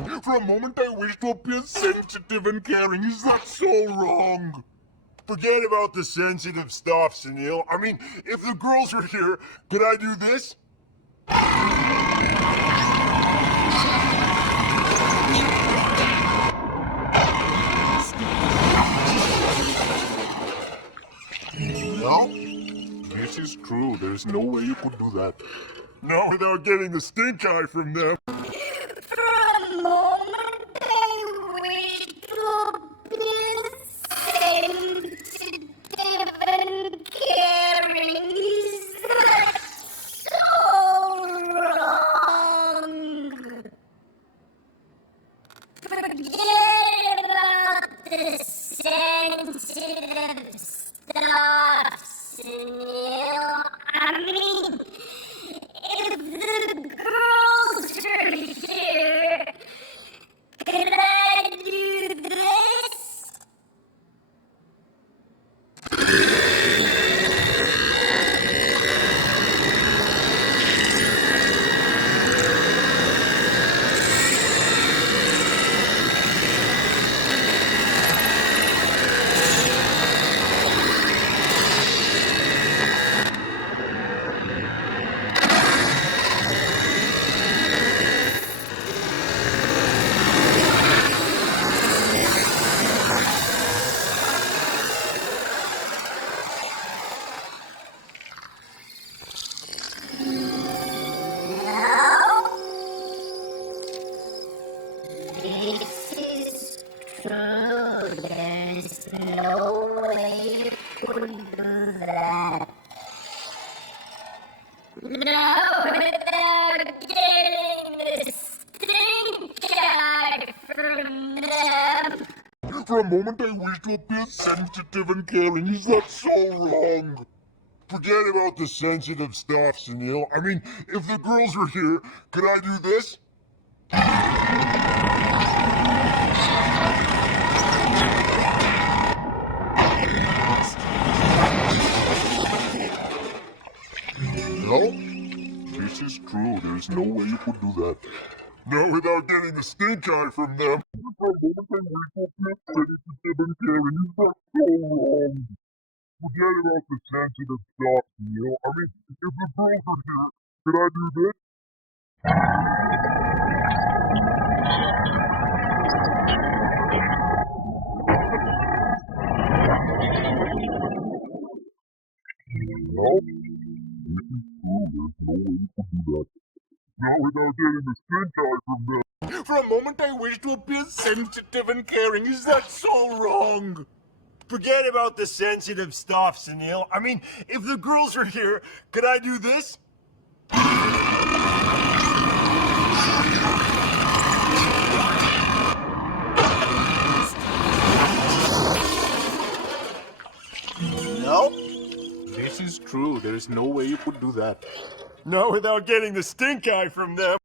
For a moment I wish to appear sensitive and caring. Is that so wrong? Forget about the sensitive stuff, Sunil. I mean, if the girls were here, could I do this? No? This is true. There's no way you could do that. No, without getting the stink eye from them. For a moment, I wish to be sensitive and caring. Is that so wrong? Forget about the sensitive stuff, Sunil. I mean, if the girls are here, could I do this? This is true. There's no way you could do that. No, without getting the stink eye from them. For a moment I wish to appear sensitive and caring. Is that so wrong? Forget about the sensitive stuff, Sunil. I mean, if the girls were here, could I do this? No? This is true. There's no way you could do that. No, without getting the stink eye from them. For a moment I wish to appear sensitive and caring. Is that so wrong? Forget about the sensitive stuff, Neil. I mean, if the girls are here, could I do this? No? This is true. There's no way you could do that. No, without getting the stink eye from them. For a moment I wish to appear sensitive and caring. Is that so wrong? Forget about the sensitive stuff, Sunil. I mean, if the girls were here, could I do this? No? This is true. There's no way you could do that. No, without getting the stink eye from them.